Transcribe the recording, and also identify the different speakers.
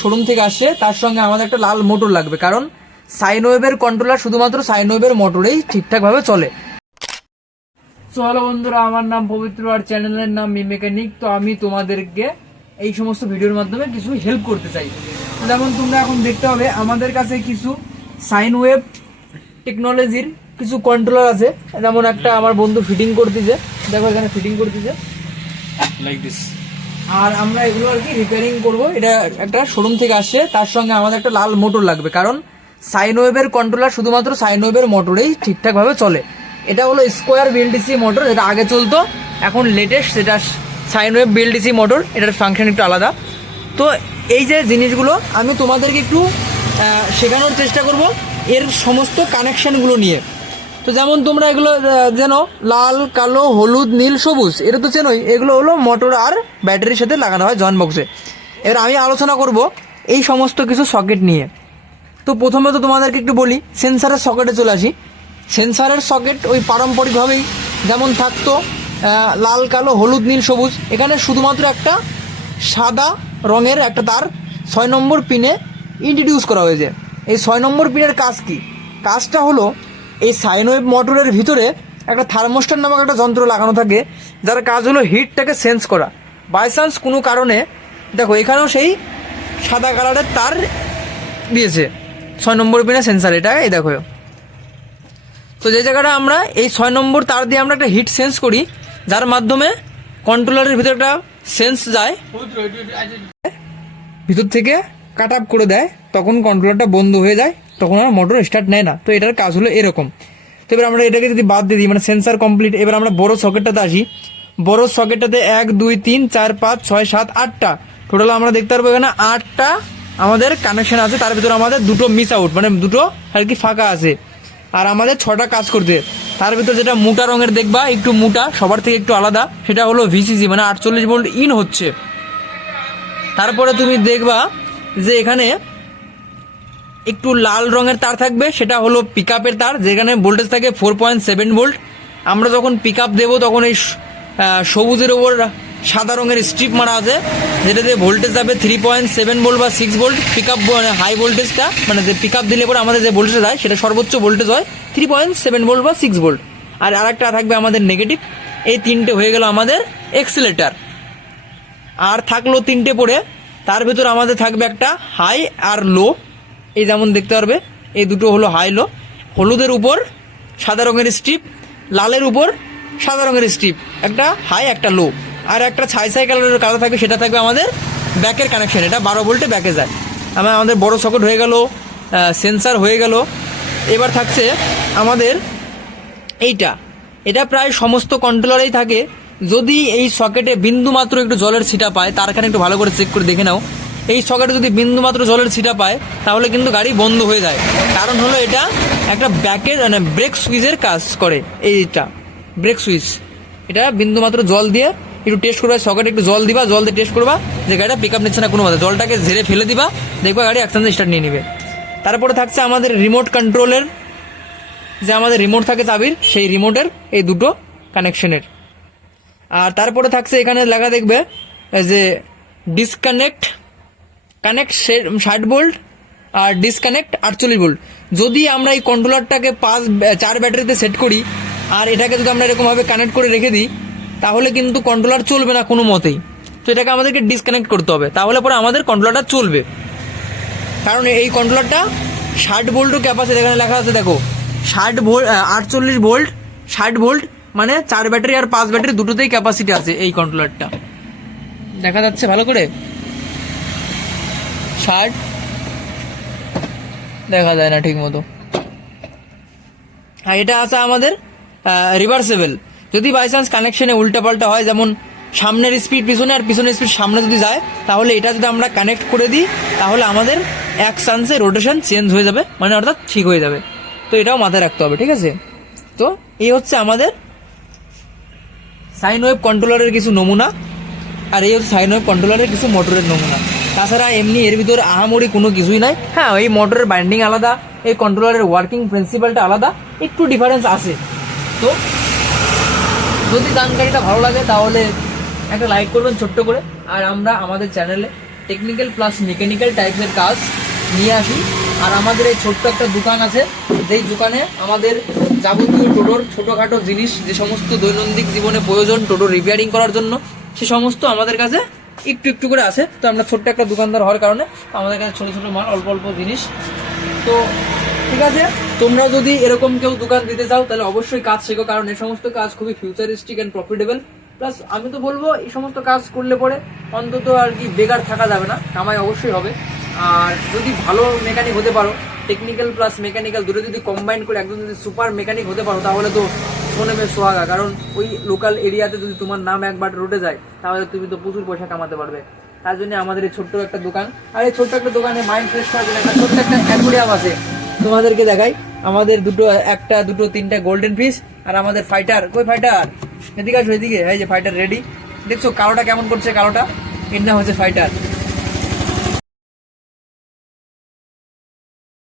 Speaker 1: Showroom থেকে আসে তার সঙ্গে আমাদের একটা লাল মোটর লাগবে কারণ সাইন ওয়েভের কন্ট্রোলার শুধুমাত্র সাইন ওয়েভের মোটরেই ঠিকঠাক ভাবে চলে। সো হ্যালো বন্ধুরা আমার নাম পবিত্র আর চ্যানেলের নাম মি মেকানিক তো আমি তোমাদেরকে এই সমস্ত ভিডিওর মাধ্যমে কিছু হেল্প করতে চাই। যেমন তোমরা এখন দেখতে হবে আমাদের কাছে কিছু সাইন ওয়েভ টেকনোলজির কিছু কন্ট্রোলার আছে। যেমন একটা আমার বন্ধু ফিটিং করতেছে। দেখো এখানে ফিটিং করতেছে।
Speaker 2: Like this
Speaker 1: আর আমরা এগুলো আর কি রিপেয়ারিং করব। এটা একটা শোরুম থেকে আসছে, তার সঙ্গে আমাদের একটা লাল মোটর লাগবে, কারণ সাইন ওয়েভের কন্ট্রোলার শুধুমাত্র সাইন ওয়েভের মোটরেই ঠিকঠাকভাবে চলে। এটা হলো স্কোয়ার বিএলডিসি মোটর যেটা আগে চলতো, এখন লেটেস্ট সেটা সাইন ওয়েভ বিএলডিসি মোটর এটার ফাংশন একটু আলাদা। তো এই যে জিনিসগুলো, আমি তোমাদেরকে একটু শেখানোর চেষ্টা করব, এর সমস্ত কানেকশানগুলো নিয়ে। তো যেমন তোমরা এগুলো যেন লাল, কালো, হলুদ, নীল, সবুজ, এটা তো চেনোই। এগুলো হলো মোটর আর ব্যাটারির সাথে লাগানো হয় জয়েন্ট বক্সে এবার আমি আলোচনা করব এই সমস্ত কিছু সকেট নিয়ে। তো প্রথমে তো তোমাদেরকে একটু বলি সেন্সারের সকেটে চলে আসি। সেন্সারের সকেট ওই পারম্পরিকভাবেই যেমন থাকতো লাল, কালো, হলুদ, নীল, সবুজ, এখানে শুধুমাত্র একটা সাদা রঙের একটা তার ছয় নম্বর পিনে ইন্ট্রোডিউস করা হয়েছে। এই ছয় নম্বর পিনের কাজ কি? কাজটা হলো এই সাইনওয়েভ মোটরের ভিতরে একটা থার্মোস্টার নামক একটা যন্ত্র লাগানো থাকে, যার কাজ হলো হিটটাকে সেন্স করা। বাই চান্স কোনো কারণে, দেখো, এখানেও সেই সাদা কালারের তার দিয়েছে। ছয় নম্বর পিনে সেন্সার এটা এই দেখো। তো যে জায়গাটা আমরা এই ছয় নম্বর তার দিয়ে আমরা একটা হিট সেন্স করি, যার মাধ্যমে কন্ট্রোলারের ভিতরে একটা সেন্স যায়, ভিতর থেকে কাট আপ করে দেয়, তখন কন্ট্রোলারটা বন্ধ হয়ে যায় তখন আর মোটর স্টার্ট নেয় না। তো এটার কাজ হলো এরকম। তো এবার আমরা এটাকে যদি বাদ দিয়ে দিই মানে সেন্সার কমপ্লিট এবার আমরা বড় সকেটটাতে আসি। বড় সকেটটাতে এক, দুই, তিন, চার, পাঁচ, ছয়, সাত, আটটা। টোটাল আমরা দেখতে পারব এখানে আটটা আমাদের কানেকশন আছে। তার ভিতরে আমাদের দুটো মিস আউট মানে দুটো আর কি ফাঁকা আছে। আর আমাদের ছটা কাজ করতে। তার ভিতর যেটা মোটা রঙের দেখবা, একটু মোটা, সবার থেকে একটু আলাদা, সেটা হলো ভিসিসি মানে আটচল্লিশ ভোল্ট ইন হচ্ছে। তারপরে তুমি দেখবা যে এখানে একটু লাল রঙের তার থাকবে, সেটা হলো পিক তার, যেখানে ভোল্টেজ থাকে ফোর পয়েন্ট সেভেন ভোল্ট আমরা যখন পিক আপ দেবো, তখন এই সবুজের ওপর সাদা রঙের স্ট্রিপ মারা আছে, যেটাতে ভোল্টেজ যাবে থ্রি পয়েন্ট সেভেন ভোল্ট বা six volt pick up high ভোল্টেজটা মানে যে পিক আপ দিলে পরে আমাদের যে ভোল্টেজ হয়, সেটা সর্বোচ্চ ভোল্টেজ হয় থ্রি পয়েন্ট সেভেন ভোল্ট বা সিক্স ভোল্ট আর আরেকটা থাকবে আমাদের নেগেটিভ এই তিনটে হয়ে গেল আমাদের এক্সিলেটার আর থাকল তিনটে পড়ে তার ভিতর আমাদের থাকবে একটা হাই আর লো এই যেমন দেখতে পারবে, এই দুটো হলো হাই লো হলুদের উপর সাদা রঙের স্ট্রিপ লালের উপর সাদা রঙের স্ট্রিপ একটা হাই একটা লো আর একটা ছাই ছাই কালারের কালার থাকবে, সেটা থাকবে আমাদের ব্যাকের কানেকশন এটা বারো ভোল্টে ব্যাকে যায়। আমার, আমাদের বড় সকেট হয়ে গেল সেন্সার হয়ে গেল। এবার থাকছে আমাদের এইটা। এটা প্রায় সমস্ত কন্ট্রোলারেই থাকে। যদি এই সকেটে বিন্দু মাত্র একটু জলের ছিটা পায় তারখানে একটু ভালো করে চেক করে দেখে নাও। এই সকেটে যদি বিন্দু মাত্র জলের ছিটা পায়, তাহলে কিন্তু গাড়ি বন্ধ হয়ে যায়। কারণ হলো এটা একটা ব্যাকের মানে ব্রেক সুইচের কাজ করে এইটা। ব্রেক সুইচ এটা বিন্দু মাত্র জল দিয়ে একটু টেস্ট করবা, সকেটে একটু জল দিবা, জল দিয়ে টেস্ট করবা, যে গাড়িটা পিক আপ নিচ্ছে না কোনো মতে। জলটাকে ঝেড়ে ফেলে দিবা, দেখবা গাড়ি একসাথে স্টার্ট নিয়ে নিবে। তারপরে থাকছে আমাদের রিমোট কন্ট্রোলের যে আমাদের রিমোট থাকে চাবির, সেই রিমোটের এই দুটো কানেকশনের আর তারপরে থাকছে এখানে লেখা দেখবে, যে ডিসকানেক্ট কানেক্ট ষাট ভোল্ট আর ডিসকানেক্ট আটচল্লিশ ভোল্ট যদি আমরা এই কন্ট্রোলারটাকে পাঁচ, চার ব্যাটারিতে সেট করি, আর এটাকে যদি আমরা এরকমভাবে কানেক্ট করে রেখে দিই, তাহলে কিন্তু কন্ট্রোলার চলবে না কোনো মতেই। তো এটাকে আমাদেরকে ডিসকানেক্ট করতে হবে। তাহলে পরে আমাদের কন্ট্রোলারটা চলবে। কারণ এই কন্ট্রোলারটা ষাট ভোল্টও ক্যাপাসিটি এখানে লেখা আছে, দেখো। ষাট ভোল্ট আটচল্লিশ ভোল্ট ষাট ভোল্ট মানে চার ব্যাটারি আর পাঁচ ব্যাটারি দুটোতেই ক্যাপাসিটি আছে এই কন্ট্রোলারটা দেখা যাচ্ছে ভালো করে? ষাট দেখা যায় না ঠিক মতো আর এটা আছে আমাদের রিভার্সেবল যদি বাই চান্স কানেকশনে উল্টাপাল্টা হয়, যেমন সামনের স্পিড পিছনে আর পিছনের স্পিড সামনে যদি যায়, তাহলে এটা যদি আমরা কানেক্ট করে দিই, তাহলে আমাদের এক চান্সে রোটেশন চেঞ্জ হয়ে যাবে মানে অর্থাৎ ঠিক হয়ে যাবে। তো এটাও মাথায় রাখতে হবে, ঠিক আছে? তো এই হচ্ছে আমাদের সাইন ওয়েভ কন্ট্রোলারের কিছু নমুনা, আর এই হচ্ছে সাইন ওয়েভ কন্ট্রোলারের কিছু মোটরের নমুনা। তাছাড়া এমনি এর ভিতরে আহামরি কোনো কিছুই নাই। হ্যাঁ এই মোটরের বাইন্ডিং আলাদা, এই কন্ট্রোলারের ওয়ার্কিং প্রিন্সিপালটা আলাদা, একটু ডিফারেন্স আছে। তো যদি জানকারিটা ভালো লাগে তাহলে একটা লাইক করবেন ছোট্ট করে। আর আমরা আমাদের চ্যানেলে টেকনিক্যাল প্লাস মেকানিক্যাল টাইপের কাজ নিয়ে আসি। আর আমাদের এই ছোট্ট একটা দোকান আছে, যেই দোকানে আমাদের যাবতীয় টোটোর ছোটোখাটো জিনিস, যে সমস্ত দৈনন্দিন জীবনে প্রয়োজন টোটো রিপেয়ারিং করার জন্য, সে সমস্ত আমাদের কাছে একটু একটু করে আছে তো আমরা ছোট্ট একটা দোকানদার হওয়ার কারণে আমাদের কাছে ছোটো ছোটো মাল, অল্প অল্প জিনিস। তো ঠিক আছে তোমরা যদি এরকম কেউ দোকান দিতে চাও, তাহলে অবশ্যই কাজ শেখো, কারণ এই সমস্ত কাজ খুবই ফিউচারিস্টিক অ্যান্ড প্রফিটেবল প্লাস আমি তো বলব, এই সমস্ত কাজ করলে পরে অন্তত আর কি বেকার থাকা যাবে না, কামাই অবশ্যই হবে। আর যদি ভালো মেকানিক হতে পারো টেকনিক্যাল প্লাস মেকানিক্যাল দুটো যদি কম্বাইন করে একদম যদি সুপার মেকানিক হতে পারো, তাহলে তো শোনে মে সোহাগা, কারণ ওই লোকাল এরিয়াতে যদি তোমার নাম একবার রোডে যায়, তাহলে তুমি তো প্রচুর পয়সা কামাতে পারবে। তার জন্য আমাদের এই ছোট্ট একটা দোকান, আর এই ছোট্ট একটা দোকানে মাইন্ড ফ্রেশ করার জন্য একটা ছোট্ট একটা অ্যাকুরিয়াম আছে। তোমাদেরকে দেখাই, আমাদের দুটো, একটা, দুটো, তিনটা গোল্ডেন ফিশ আর আমাদের ফাইটার কই ফাইটার এদিকে আসো, এদিকে, এই যে ফাইটার রেডি দেখছ, কালোটা কেমন করছে, কালোটা? এর নাম হচ্ছে ফাইটার